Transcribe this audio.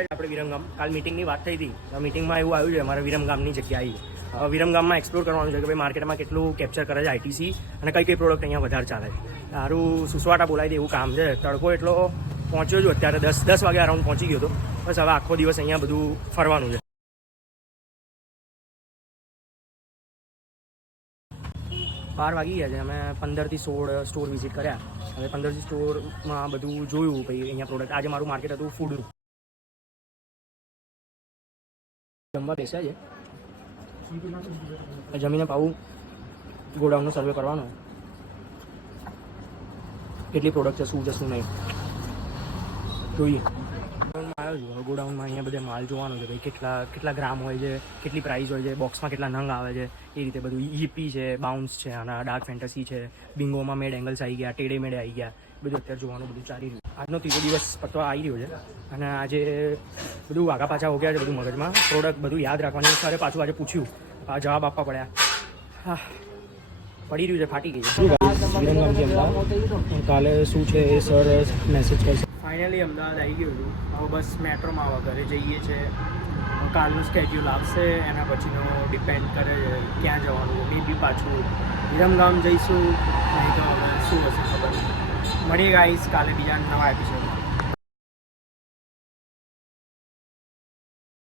આપણે વિરમગામ કાલ મીટિંગની વાત થઈ હતી. મીટિંગમાં એવું આવ્યું છે અમારે વિરમગામની જગ્યાએ વિરમગામમાં એક્સપ્લોર કરવાનું છે કે ભાઈ માર્કેટમાં કેટલું કેપ્ચર કરે છે આઈટીસી અને કઈ પ્રોડક્ટ અહીંયા વધારે ચાલે છે. સારું સુસવાટા બોલાવી દે એવું કામ છે. તડકો એટલો પહોંચ્યો છું અત્યારે 10 વાગે અરાઉન્ડ પહોંચી ગયો હતો. બસ હવે આખો દિવસ અહીંયા બધું ફરવાનું છે. 12 વાગી ગયા છે. અમે 15 થી 16 સ્ટોર વિઝિટ કર્યા. હવે 15 સ્ટોરમાં બધું જોયું. ભાઈ અહીંયા પ્રોડક્ટ આજે મારું માર્કેટ હતું ફૂડનું. જમવા બેસ્યા છે. જમીને પાવું ગોડાઉનનો સર્વે કરવાનો. કેટલી પ્રોડક્ટ છે, શું છે, શું નહીં જોઈએ. આવ્યો છું ગોડાઉનમાં. અહીંયા બધે માલ જોવાનો છે ભાઈ કેટલા ગ્રામ હોય છે, કેટલી પ્રાઇસ હોય છે, બોક્સમાં કેટલા નંગ આવે છે, એ રીતે બધું. ઈપી છે, બાઉન્સ છે, અને ડાર્ક ફેન્ટસી છે, બિંગોમાં મેડ એંગલ્સ આવી ગયા, ટેડે મેડે આવી ગયા. બધું અત્યારે જોવાનું બધું ચાલી રહ્યું. આજનો ત્રીજો દિવસ પતવા આવી રહ્યો છે અને આજે બધું આગા પાછા હો ગયા છે. બધું મગજમાં પ્રોડક્ટ બધું યાદ રાખવાની. સરે પાછું આજે પૂછ્યું, જવાબ આપવા પડ્યા. હા, પડી રહ્યું છે, ફાટી ગઈ છે. કાલે શું છે એ સર મેસેજ કરશે. ફાઇનલી અમદાવાદ આવી ગયું હતું. હવે બસ મેટ્રોમાં આવા ઘરે જઈએ છે. કાલનું સ્કેડ્યુલ આવશે, એના પછીનો ડિપેન્ડ કરે છે ક્યાં જવાનું. મે બી પાછું વિરમગામ જઈશું, નહીં તો હવે શું હશે ખબર. મળીએ ગાઈસ કાલે બીજા નવા એપિસોડ.